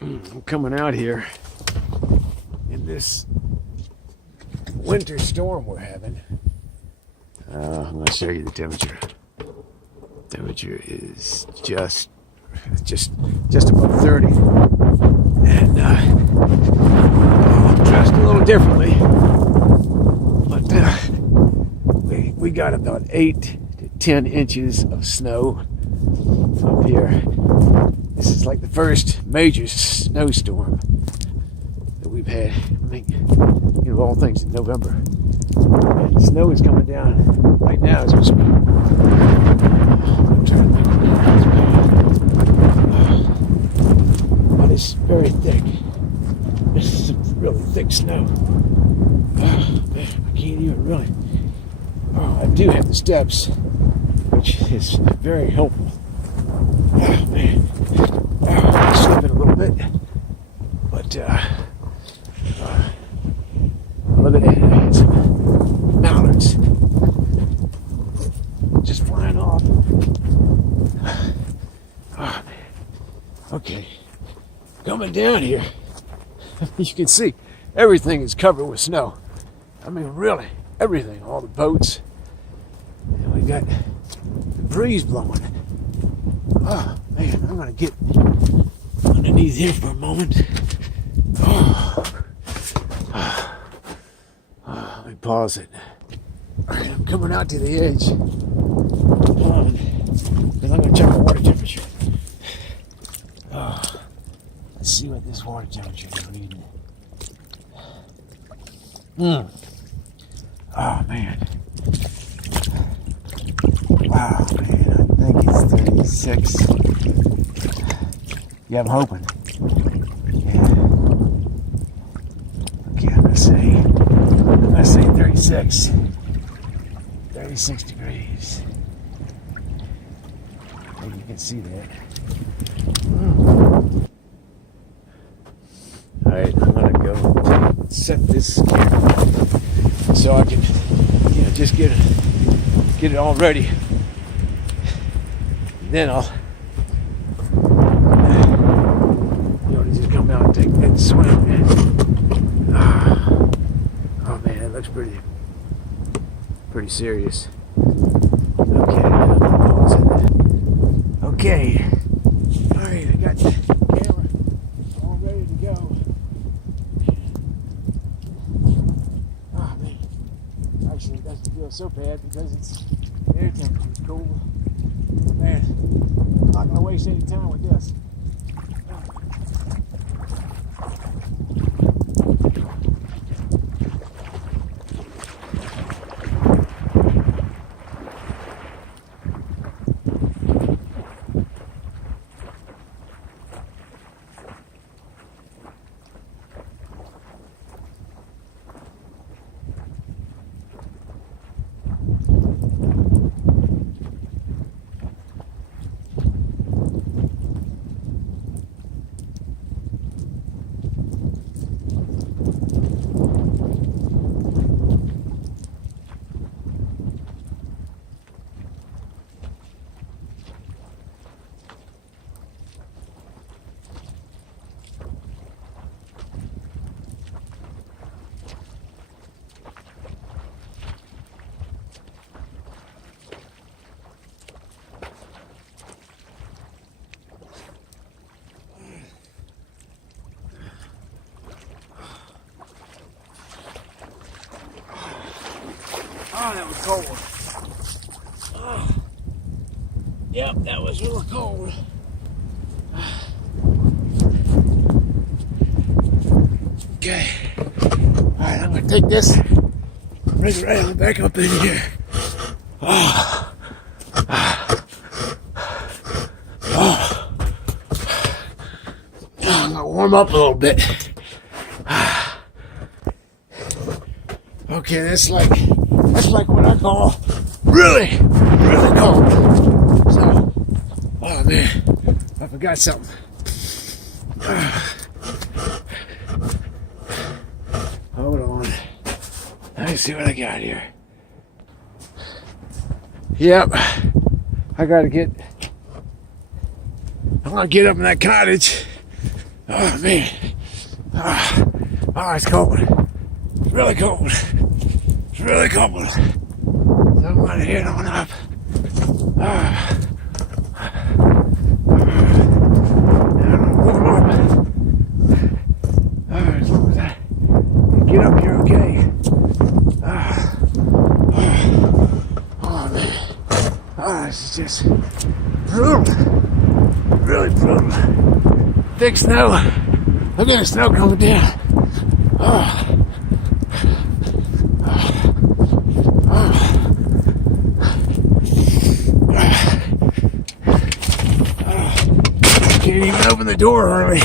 I'm coming out here in this winter storm we're having. I'm going to show you the temperature. Temperature is just above 30, and I'm dressed a little differently, but we got about 8 to 10 inches of snow up here. This is like the first major snowstorm that we've had. I think, of all things, in November. And the snow is coming down right now as we speak. I'm trying to think but it's very thick. This is some really thick snow. Man, I can't even really. I do have the steps, which is very helpful. Man, I'm slipping a little bit, but look at that. I had some mallards just flying off. Oh, man. Okay, coming down here, you can see everything is covered with snow. I mean, really, everything. All the boats. And we got the breeze blowing. Oh, man, I'm going to get underneath here for a moment. Let me pause it. All right, I'm coming out to the edge. Because I'm going to check the water temperature. Let's see what this water temperature is reading. Oh, man. Wow, man. I think it's 36. Yeah, I'm hoping. Yeah. Okay, I'm gonna say 36. 36 degrees. Maybe you can see that. Alright, I'm gonna go set this camera so I can just get it all ready. Then I'll just come out and take that swim. Oh man, that looks pretty serious. Okay, alright, I got the camera all ready to go. Oh man, actually it doesn't feel so bad because it's air temperature is cool. Man, I'm not going to waste any time with this. Oh, that was cold. Oh. Yep, that was real cold. Okay. Alright, I'm going to take this, bring it right on back up in here. Oh. Oh. I'm going to warm up a little bit. Okay, that's like what I call really cold. So, oh man, I forgot something. Hold on. Let me see what I got here. Yep, I'm gonna get up in that cottage. Oh, man. It's cold. It's really cold. It's really cold. So I'm going to head on up. Warm up. As long as I get up here okay. Oh, man. This is just brutal. Really brutal. Thick snow. Look at the snow coming down. Can't even open the door early.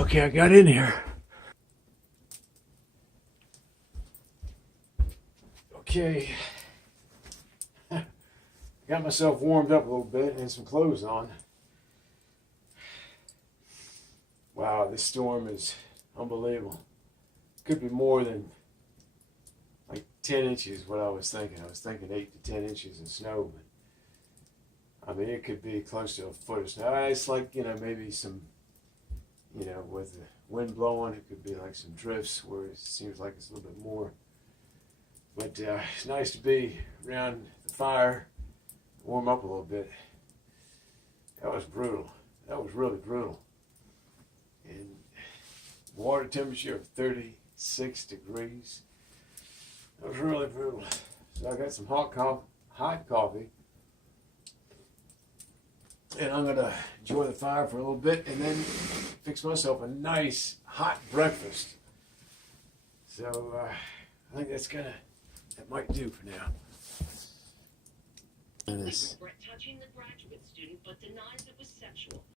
Okay, I got in here. Okay. Got myself warmed up a little bit and some clothes on. Wow, this storm is unbelievable. Could be more than like 10 inches, what I was thinking. I was thinking 8 to 10 inches of snow. But, I mean, it could be close to a foot of snow. It's like, maybe some, with the wind blowing, it could be like some drifts where it seems like it's a little bit more. But it's nice to be around the fire, warm up a little bit. That was brutal. That was really brutal. And water temperature of 36 degrees. That was really brutal. So I got some hot coffee. And I'm going to enjoy the fire for a little bit and then fix myself a nice hot breakfast. So I think that might do for now. Regret touching the graduate student, but denies it was sexual.